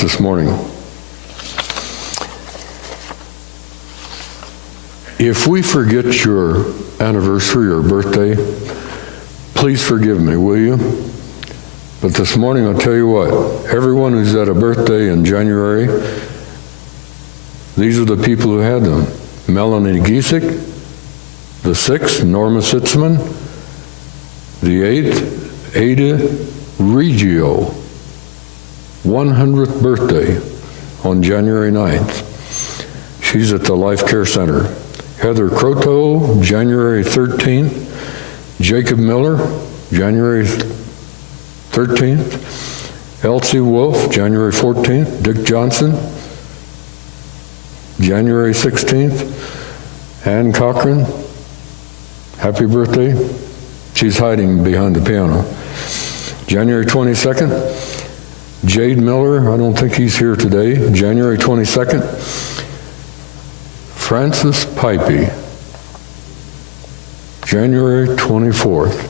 announcements this morning. If we forget your anniversary or birthday, please forgive me, will you? But this morning I'll tell you what, everyone who's had a birthday in January, these are the people who had them. Melanie Giesek, the 6th, Norma Sitzman, the 8th, Ada Reggio, 100th birthday on January 9th. She's at the Life Care Center. Heather Croteau, January 13th. Jacob Miller, January 13th. Elsie Wolf, January 14th. Dick Johnson, January 16th. Ann Cochran, happy birthday. She's hiding behind the piano. January 22nd. Jade Miller, I don't think he's here today. January 22nd. Francis Pipey, January 24th.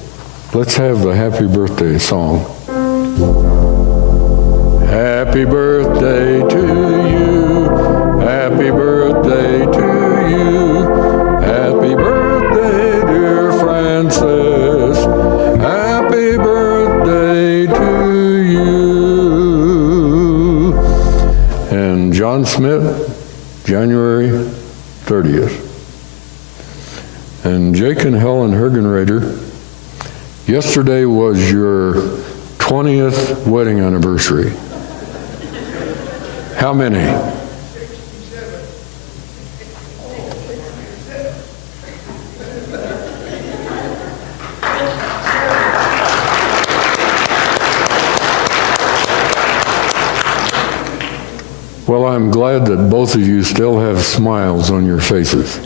Let's have the happy birthday song. Happy birthday to you. Happy birthday to you. Happy birthday, dear Francis. Happy birthday to you. And John Smith, January 30th. And Jake and Helen Hergenrader, yesterday was your 20th wedding anniversary. How many? Well, I'm glad that both of you still have smiles on your faces.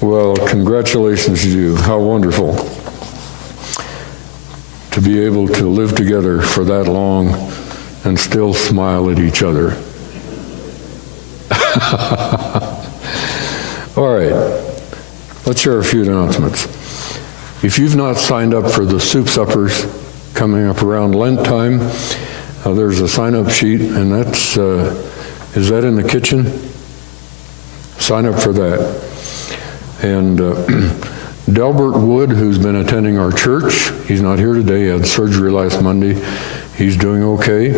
Well, congratulations to you. How wonderful to be able to live together for that long and still smile at each other. All right, let's share a few announcements. If you've not signed up for the soup suppers coming up around Lent time, there's a sign-up sheet, and that's, is that in the kitchen? Sign up for that. And Delbert Wood, who's been attending our church, he's not here today, he had surgery last Monday. He's doing okay,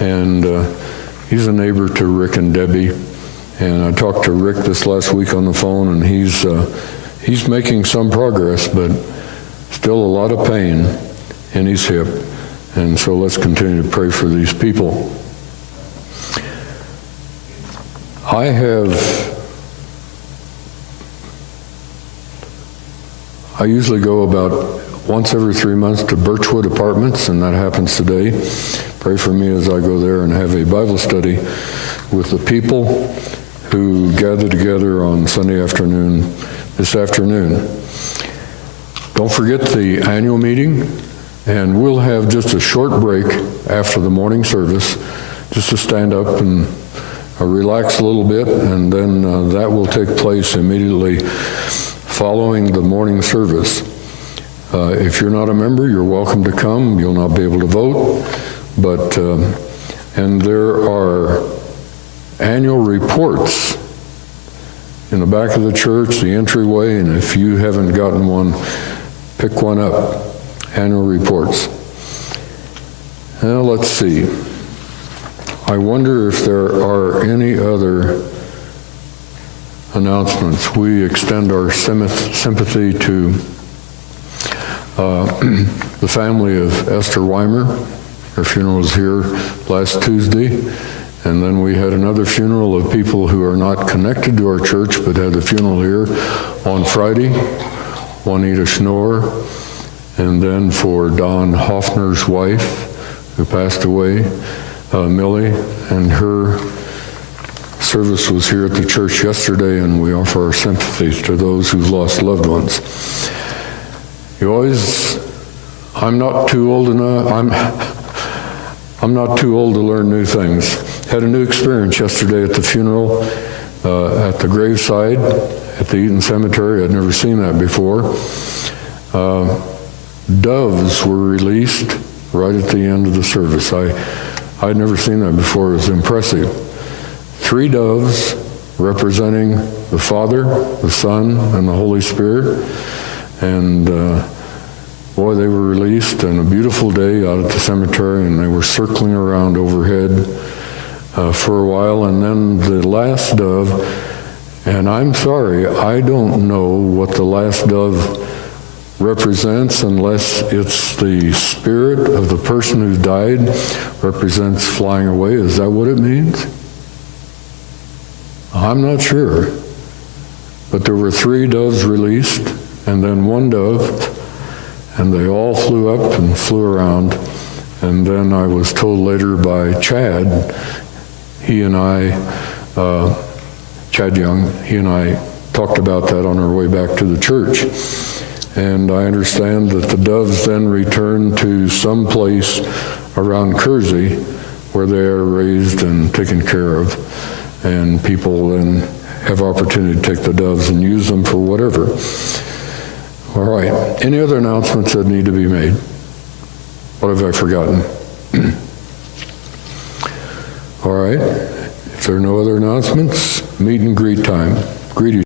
and he's a neighbor to Rick and Debbie. And I talked to Rick this last week on the phone, and he's making some progress, but still a lot of pain in his hip. And so let's continue to pray for these people. I usually go about once every 3 months to Birchwood Apartments, and that happens today. Pray for me as I go there and have a Bible study with the people who gather together on Sunday afternoon, this afternoon. Don't forget the annual meeting, and we'll have just a short break after the morning service, just to stand up and relax a little bit, and then that will take place immediately following the morning service. If you're not a member, you're welcome to come. You'll not be able to vote, but and there are annual reports in the back of the church, the entryway, and if you haven't gotten one, pick one up. Annual reports. Now let's see. I wonder if there are any other announcements. We extend our sympathy to the family of Esther Weimer. Her funeral was here last Tuesday, and then we had another funeral of people who are not connected to our church but had the funeral here on Friday. Juanita Schnorr, and then for Don Hoffner's wife, who passed away, Millie, and her service was here at the church yesterday, and we offer our sympathies to those who've lost loved ones. I'm not too old to learn new things. Had a new experience yesterday at the funeral, at the graveside at the Eaton Cemetery. I'd never seen that before. Doves were released right at the end of the service. I'd never seen that before. It was impressive. 3 doves representing the Father, the Son, and the Holy Spirit. And boy, they were released on a beautiful day out at the cemetery, and they were circling around overhead for a while. And then the last dove, and I'm sorry, I don't know what the last dove represents unless it's the spirit of the person who died, represents flying away. Is that what it means? I'm not sure. But there were 3 doves released, and then 1 dove, and they all flew up and flew around. And then I was told later by Chad, he and I, Chad Young, he and I talked about that on our way back to the church. And I understand that the doves then returned to some place around Kersey where they are raised and taken care of. And people then have opportunity to take the doves and use them for whatever. All right. Any other announcements that need to be made? What have I forgotten? All right. If there are no other announcements, meet and greet time. Greet each